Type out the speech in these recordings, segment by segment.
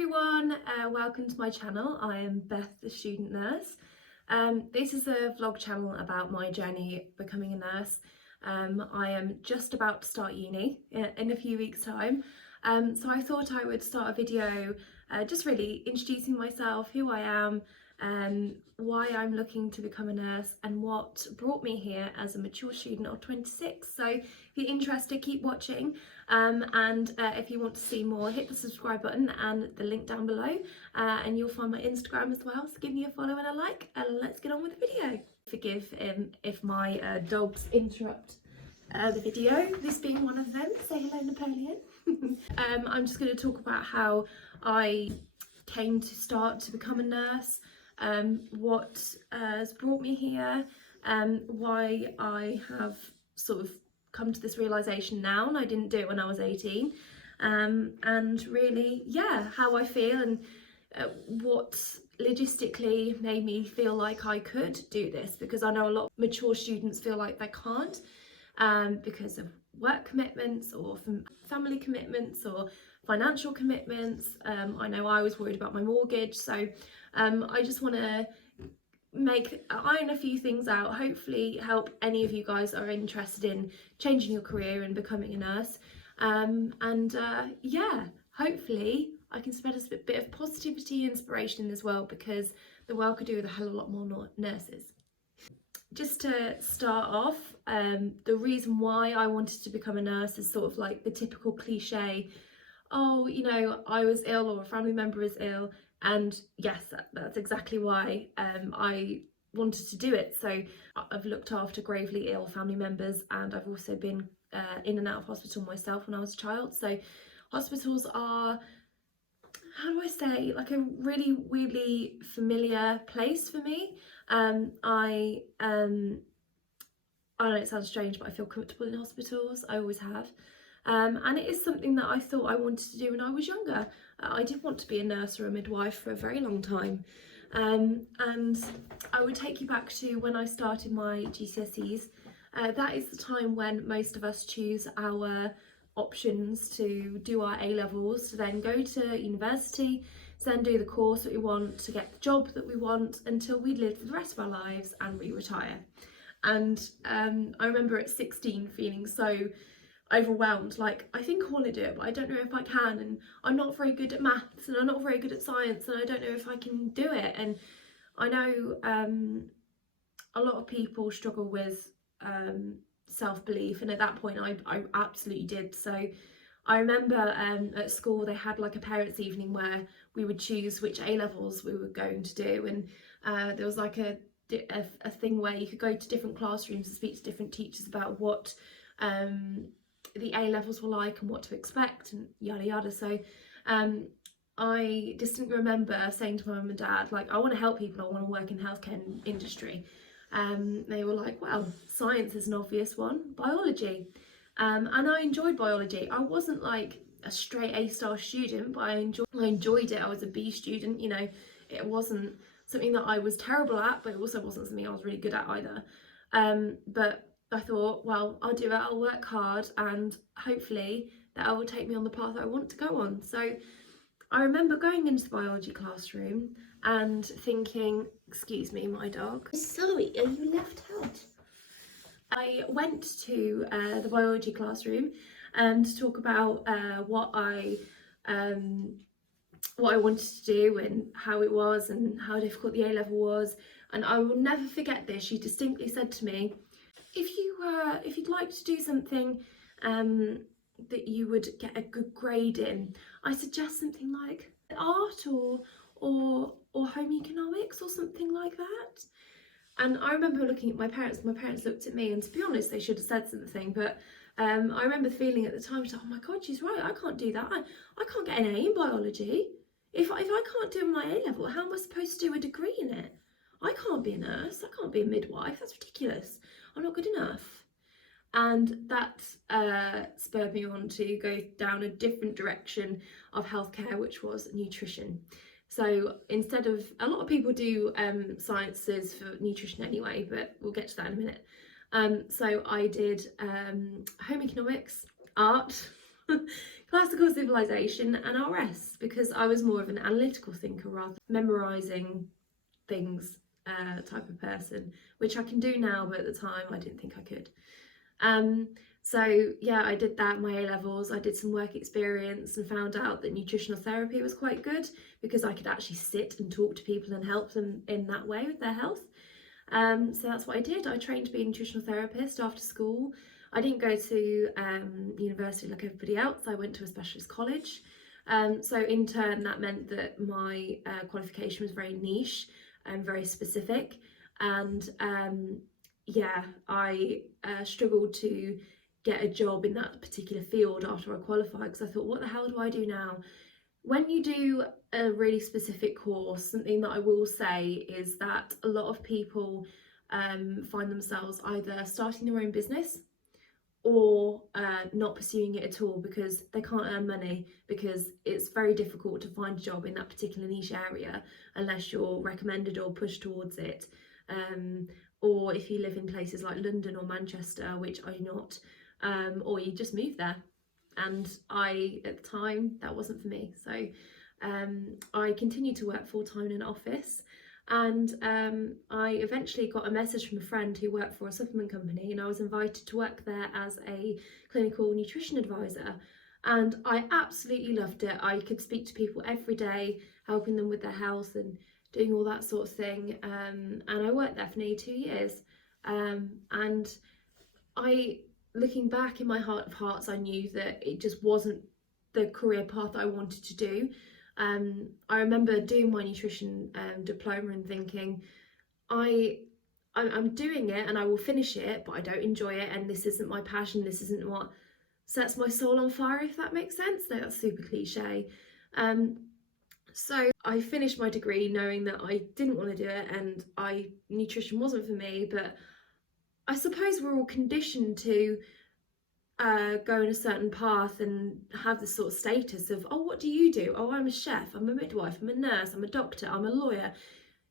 everyone, welcome to my channel. I am Beth, the student nurse. This is a vlog channel about my journey becoming a nurse. I am just about to start uni in a few weeks' time, so I thought I would start a video just really introducing myself, who I am, why I'm looking to become a nurse and what brought me here as a mature student of 26. So if you're interested, keep watching, and if you want to see more, hit the subscribe button and the link down below, and you'll find my Instagram as well, so give me a follow and a like, and let's get on with the video. Forgive if my dogs interrupt the video, this being one of them. Say hello, Napoleon. I'm just going to talk about how I came to start to become a nurse, what has brought me here, why I have sort of come to this realisation now, and I didn't do it when I was 18, and really, yeah, how I feel and what logistically made me feel like I could do this, because I know a lot of mature students feel like they can't, because of work commitments or family commitments or financial commitments. I know I was worried about my mortgage, so I just want to iron a few things out, hopefully help any of you guys that are interested in changing your career and becoming a nurse, yeah, hopefully I can spread a bit of positivity and inspiration in this world, because the world could do with a hell of a lot more nurses. Just to start off, the reason why I wanted to become a nurse is sort of like the typical cliche, oh, you know, I was ill or a family member is ill, and yes, that's exactly why I wanted to do it. So I've looked after gravely ill family members, and I've also been in and out of hospital myself when I was a child. So hospitals are, how do I say, like a really weirdly familiar place for me. I know it sounds strange, but I feel comfortable in hospitals. I always have. And it is something that I thought I wanted to do when I was younger. I did want to be a nurse or a midwife for a very long time. And I would take you back to when I started my GCSEs. That is the time when most of us choose our options to do our A-levels, to then go to university, to then do the course that we want, to get the job that we want, until we live for the rest of our lives and we retire. And I remember at 16 feeling so overwhelmed, like, I think I want to do it, but I don't know if I can, and I'm not very good at maths, and I'm not very good at science, and I don't know if I can do it. And I know a lot of people struggle with self-belief, and at that point I absolutely did. So I remember at school they had like a parents' evening where we would choose which A-levels we were going to do, and there was like a thing where you could go to different classrooms and speak to different teachers about what the A-levels were like and what to expect and yada yada. So I distinctly remember saying to my mum and dad, like, I want to help people, I want to work in the healthcare industry. They were like, well, science is an obvious one, biology. And I enjoyed biology. I wasn't like a straight A-star student, but I enjoyed it. I was a B student, you know. It wasn't something that I was terrible at, but it also wasn't something I was really good at either. But I thought, well, I'll do it, I'll work hard, and hopefully that will take me on the path I want to go on. So I remember going into the biology classroom and thinking, excuse me, my dog. Sorry, are you left out? I went to the biology classroom to talk about what I wanted to do and how it was and how difficult the A-level was. And I will never forget this. She distinctly said to me, if you'd like to do something that you would get a good grade in, I suggest something like art or home economics or something like that. And I remember looking at my parents looked at me, and to be honest, they should have said something, but I remember feeling at the time, oh my god, she's right, I can't do that. I can't get an A in biology. If I can't do my A-level, how am I supposed to do a degree in it? I can't be a nurse, I can't be a midwife, that's ridiculous. I'm not good enough. And that spurred me on to go down a different direction of healthcare, which was nutrition. So instead of, a lot of people do sciences for nutrition anyway, but we'll get to that in a minute. So I did home economics, art, classical civilization and RS, because I was more of an analytical thinker rather than memorising things type of person, which I can do now, but at the time I didn't think I could. Um, so yeah, I did that, my A-levels. I did some work experience and found out that nutritional therapy was quite good because I could actually sit and talk to people and help them in that way with their health. So that's what I did. I trained to be a nutritional therapist after school. I didn't go to university like everybody else. I went to a specialist college. So in turn, that meant that my qualification was very niche and very specific. And yeah, I struggled to get a job in that particular field after I qualified, because I thought, what the hell do I do now? When you do a really specific course, something that I will say is that a lot of people find themselves either starting their own business or not pursuing it at all because they can't earn money, because it's very difficult to find a job in that particular niche area unless you're recommended or pushed towards it. Or if you live in places like London or Manchester, which I do not, or you just move there. And I, at the time, that wasn't for me. So I continued to work full time in an office, and I eventually got a message from a friend who worked for a supplement company, and I was invited to work there as a clinical nutrition advisor. And I absolutely loved it. I could speak to people every day, helping them with their health and doing all that sort of thing. And I worked there for nearly 2 years. And I, looking back in my heart of hearts, I knew that it just wasn't the career path I wanted to do. I remember doing my nutrition diploma and thinking, I'm doing it and I will finish it, but I don't enjoy it, and this isn't my passion. This isn't what sets my soul on fire, if that makes sense. No, that's super cliche. So I finished my degree knowing that I didn't want to do it, and nutrition wasn't for me. But I suppose we're all conditioned to go in a certain path and have this sort of status of, oh, what do you do? Oh, I'm a chef, I'm a midwife, I'm a nurse, I'm a doctor, I'm a lawyer.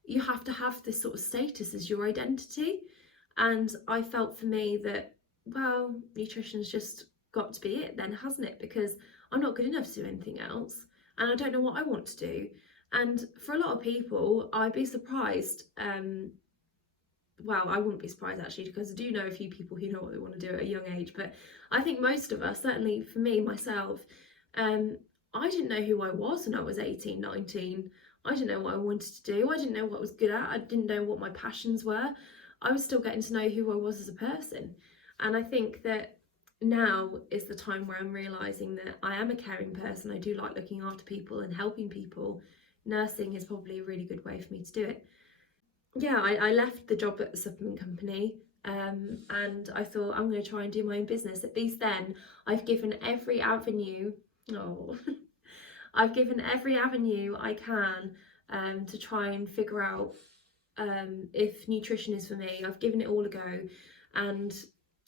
You have to have this sort of status as your identity. And I felt for me that, well, nutrition's just got to be it then, hasn't it? Because I'm not good enough to do anything else, and I don't know what I want to do. And for a lot of people, I'd be surprised. Well, I wouldn't be surprised actually, because I do know a few people who know what they want to do at a young age, but I think most of us, certainly for me, myself, I didn't know who I was when I was 18, 19. I didn't know what I wanted to do. I didn't know what I was good at. I didn't know what my passions were. I was still getting to know who I was as a person. And I think that now is the time where I'm realising that I am a caring person. I do like looking after people and helping people. Nursing is probably a really good way for me to do it. Yeah, I left the job at the supplement company, and I thought, I'm going to try and do my own business. At least then I've given every avenue, oh, I've given every avenue I can to try and figure out if nutrition is for me. I've given it all a go, and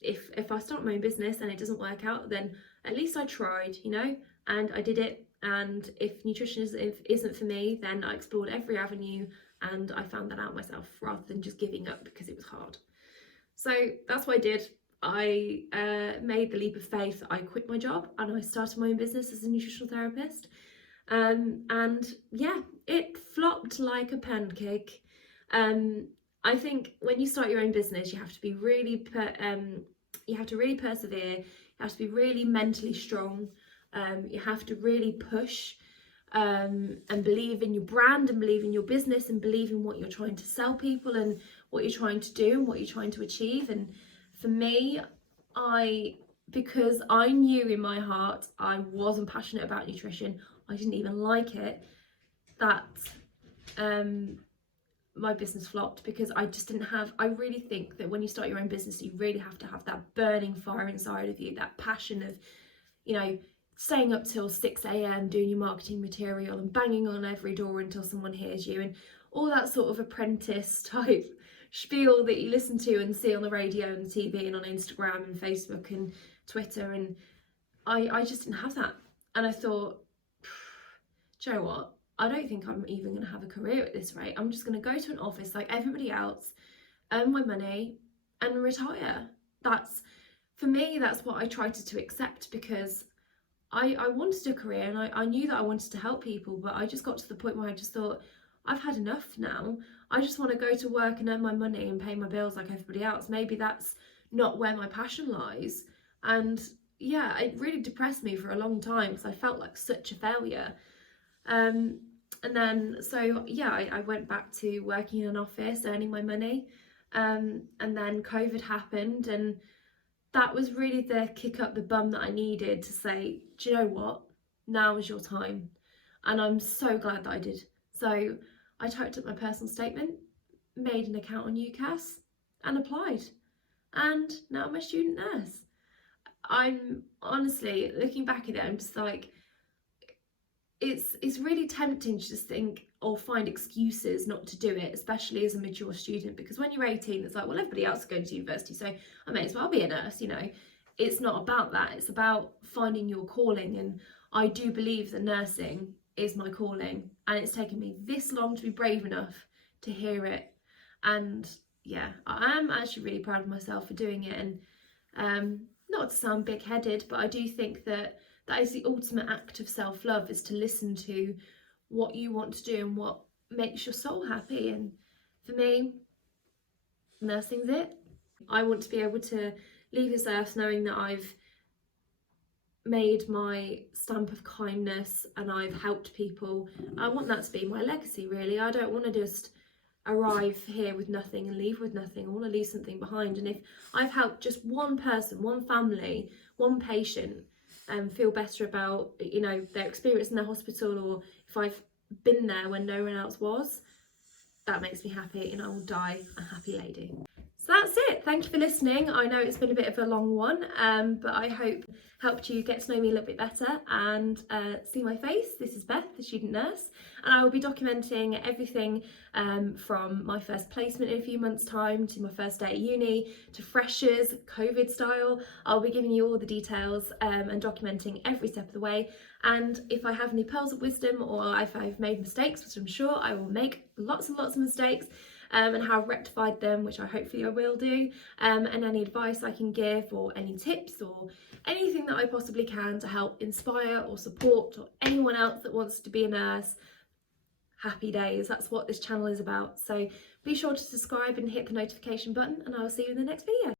if I start my own business and it doesn't work out, then at least I tried, and I did it. And if nutrition isn't for me, then I explored every avenue and I found that out myself rather than just giving up because it was hard. So that's what I did. I made the leap of faith. I quit my job and I started my own business as a nutritional therapist. And yeah, it flopped like a pancake. I think when you start your own business, you have to be really you have to really persevere. You have to be really mentally strong. You have to really push and believe in your brand and believe in your business and believe in what you're trying to sell people and what you're trying to do and what you're trying to achieve. And for me, because I knew in my heart I wasn't passionate about nutrition, I didn't even like it, that my business flopped, because I just didn't have, I really think that when you start your own business, you really have to have that burning fire inside of you, that passion of, staying up till 6 a.m. doing your marketing material and banging on every door until someone hears you, and all that sort of apprentice type spiel that you listen to and see on the radio and the TV and on Instagram and Facebook and Twitter. And I just didn't have that. And I thought, do you know what? I don't think I'm even going to have a career at this rate. I'm just going to go to an office like everybody else, earn my money and retire. For me, that's what I tried to accept, because I wanted a career, and I knew that I wanted to help people, but I just got to the point where I just thought, I've had enough now. I just want to go to work and earn my money and pay my bills like everybody else. Maybe that's not where my passion lies. And yeah, it really depressed me for a long time because I felt like such a failure. Um, and then, so yeah, I went back to working in an office, earning my money. And then COVID happened, and that was really the kick up the bum that I needed to say, do you know what? Now is your time. And I'm so glad that I did. So I typed up my personal statement, made an account on UCAS, and applied. And now I'm a student nurse. I'm honestly looking back at it, I'm just like, it's really tempting to just think or find excuses not to do it, especially as a mature student, because when you're 18 it's like, well, everybody else is going to university, so I may as well be a nurse, you know. It's not about that, it's about finding your calling, and I do believe that nursing is my calling, and it's taken me this long to be brave enough to hear it. And yeah, I am actually really proud of myself for doing it. And not to sound big-headed, but I do think that that is the ultimate act of self-love, is to listen to what you want to do and what makes your soul happy. And for me, nursing's it. I want to be able to leave this earth knowing that I've made my stamp of kindness and I've helped people. I want that to be my legacy, really. I don't want to just arrive here with nothing and leave with nothing. I want to leave something behind. And if I've helped just one person, one family, one patient feel better about, you know, their experience in their hospital, or if I've been there when no one else was, that makes me happy, and I will die a happy lady. So that's it. Thank you for listening. I know it's been a bit of a long one, but I hope helped you get to know me a little bit better and see my face. This is Beth, the student nurse, and I will be documenting everything from my first placement in a few months' time to my first day at uni to freshers, COVID style. I'll be giving you all the details and documenting every step of the way. And if I have any pearls of wisdom, or if I've made mistakes, which I'm sure I will make lots and lots of mistakes, and how I've rectified them, which I hopefully I will do, and any advice I can give, or any tips, or anything that I possibly can to help inspire or support or anyone else that wants to be a nurse. Happy days, that's what this channel is about. So be sure to subscribe and hit the notification button, and I'll see you in the next video.